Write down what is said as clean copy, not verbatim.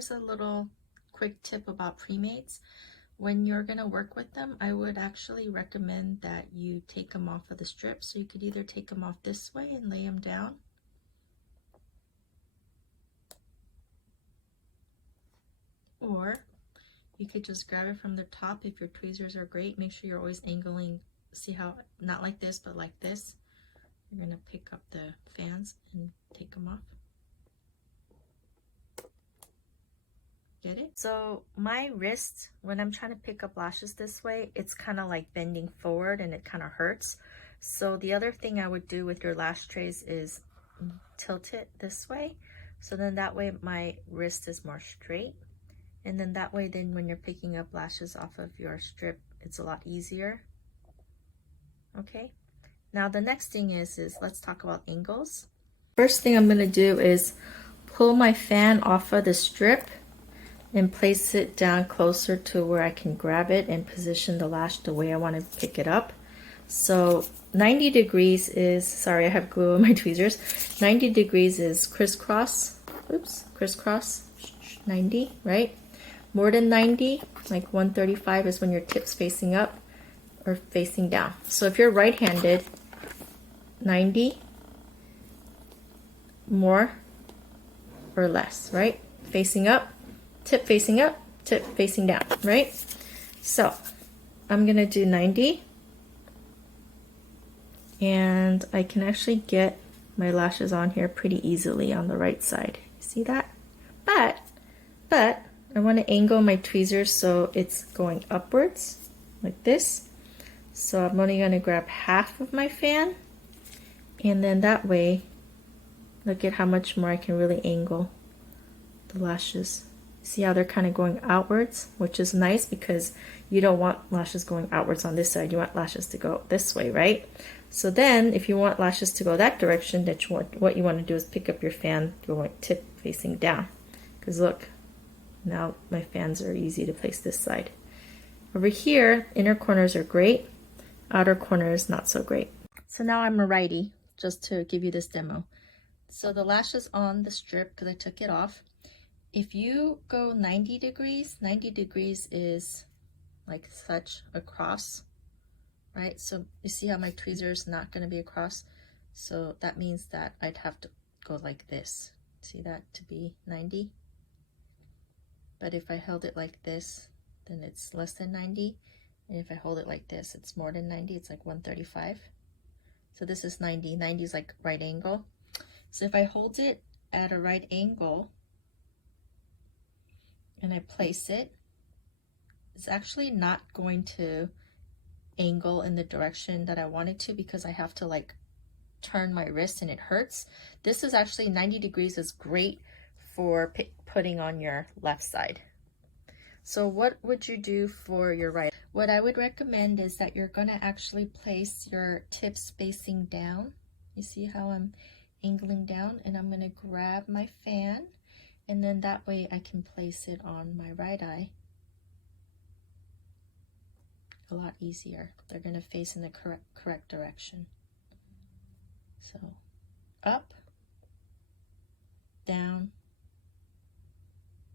here's a little quick tip about pre-mades. When you're gonna work with them, I would actually recommend that you take them off of the strip. So you could either take them off this way and lay them down, or you could just grab it from the top. If your tweezers are great, make sure you're always angling. See how, not like this, but like this. You're gonna pick up the fans and take them off. Get it? So my wrist, when I'm trying to pick up lashes this way, it's kind of like bending forward and it kind of hurts. So the other thing I would do with your lash trays is tilt it this way. So then that way my wrist is more straight. And then that way, then when you're picking up lashes off of your strip, it's a lot easier. Okay. Now the next thing is let's talk about angles. First thing I'm gonna do is pull my fan off of the strip and place it down closer to where I can grab it and position the lash the way I want to pick it up. So 90 degrees is, sorry, I have glue on my tweezers. 90 degrees is crisscross, oops, crisscross, 90, right? More than 90, like 135 is when your tip's facing up or facing down. So if you're right-handed, 90, more or less, right? Facing up, tip facing up, tip facing down, right? So I'm gonna do 90, and I can actually get my lashes on here pretty easily on the right side. See that? But I want to angle my tweezers so it's going upwards like this. So I'm only going to grab half of my fan, and then that way, look at how much more I can really angle the lashes. See how they're kind of going outwards, which is nice because you don't want lashes going outwards on this side. You want lashes to go this way, right? So then if you want lashes to go that direction, what you want to do is pick up your fan going tip facing down. Because look, now my fans are easy to place this side. Over here, inner corners are great. Outer corners, not so great. So now I'm a righty, just to give you this demo. So the lash is on the strip because I took it off. If you go 90 degrees, 90 degrees is like such across, right? So you see how my tweezer is not going to be across. So that means that I'd have to go like this. See that to be 90? But if I held it like this, then it's less than 90. And if I hold it like this, it's more than 90. It's like 135. So this is 90. 90 is like right angle. So if I hold it at a right angle and I place it, it's actually not going to angle in the direction that I want it to because I have to like turn my wrist and it hurts. This is actually 90 degrees is great for putting on your left side. So what would you do for your right? What I would recommend is that you're gonna actually place your tips facing down. You see how I'm angling down, and I'm gonna grab my fan, and then that way I can place it on my right eye a lot easier. They're gonna face in the correct direction. So up, down,